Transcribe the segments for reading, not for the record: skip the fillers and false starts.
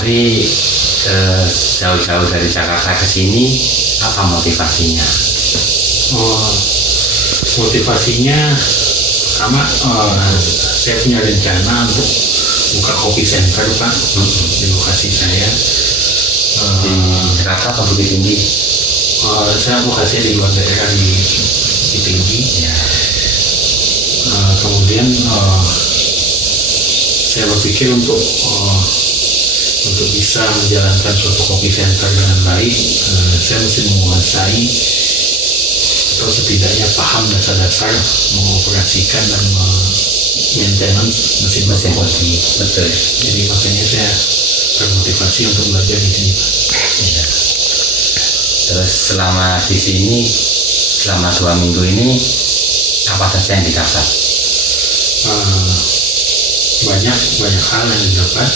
Hari jauh-jauh dari Jakarta ke sini, apa motivasinya? Oh, motivasinya pertama saya punya rencana untuk buka kopi center Pak di lokasi saya. Di Jakarta atau Bukit Tinggi? Saya lokasinya di luar daerah di Tinggi. Ya. Kemudian saya berpikir untuk bisa menjalankan suatu kopi center dengan baik, saya mesti menguasai atau setidaknya paham dasar-dasar mengoperasikan dan maintenance mesin kopi. Betul. Jadi makanya saya termotivasi untuk belajar di sini Pak. Ya. Terus selama di sini, selama 2 minggu ini, apa saja yang didapat? Banyak hal yang didapat.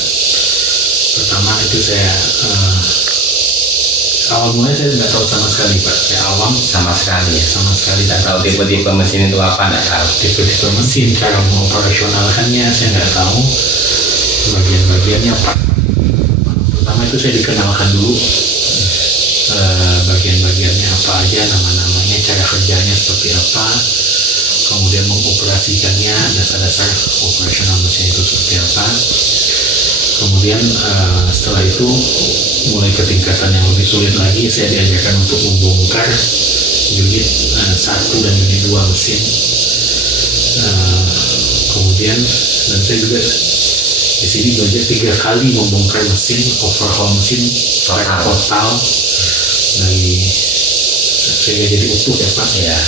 Pertama itu saya awal mulanya saya nggak tahu sama sekali Pak. Saya awam Sama sekali ya. sama sekali Tidak tahu tipe-tipe mesin itu apa, tidak tahu. tipe mesin, cara mengoperasionalkannya saya nggak tahu, bagian-bagiannya Pak. Pertama itu saya dikenalkan dulu bagian-bagiannya apa aja, nama-namanya, cara kerjanya seperti apa, kemudian mengoperasikannya, dasar-dasar operasional mesin itu seperti apa. Kemudian setelah itu mulai ke tingkatan yang lebih sulit lagi, saya diajarkan untuk membongkar unit 1 dan unit 2 mesin. Kemudian dan saya juga di sini belajar 3 kali membongkar mesin, overhaul mesin total dari sehingga jadi utuh ya Pak. Ya.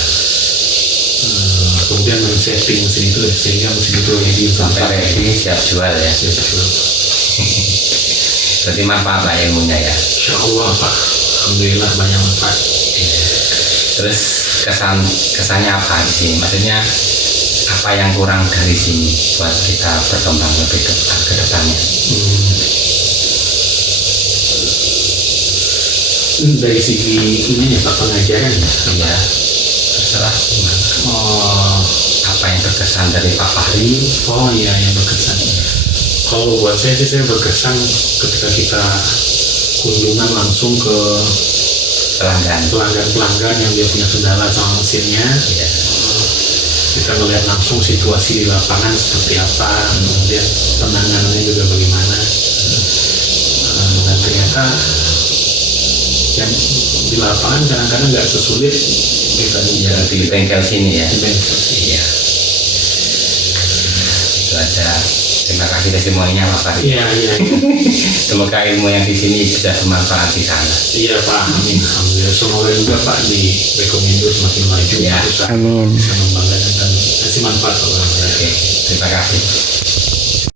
Kemudian men-setting mesin itu sehingga mesin itu ready Sampai ready, siap jual ya. Berarti manfaat lah ilmunya ya. Insya Allah Pak, alhamdulillah banyak manfaat. Terus kesannya apa di sini? Maksudnya apa yang kurang dari sini buat kita berkembang lebih ke depannya? Dari segi ini ya Pak, pengajaran Ya, terserah gimana. Apa yang berkesan dari Pak Fahri? Oh iya, yang berkesan. Kalau buat saya sih, saya berkesan ketika kita kunjungan langsung ke pelanggan yang dia punya kendala sama mesinnya. Ya. Kita melihat langsung situasi di lapangan seperti apa, kemudian penanganannya juga bagaimana. Dan ternyata yang di lapangan kadang-kadang nggak sesulit kita Di bengkel sini ya. di bengkel. Iya. Itu aja. Terima kasih testimoninya Pak Fahri. Iya. Semoga ilmu yang di sini sudah bermanfaat di sana. Iya Pak, amin. Alhamdulillah. Semoga juga Pak di Rekomindo semakin maju. Ya. Bisa Amin. membanggakan dan kasih manfaat kepada orang lain. Oke, terima kasih.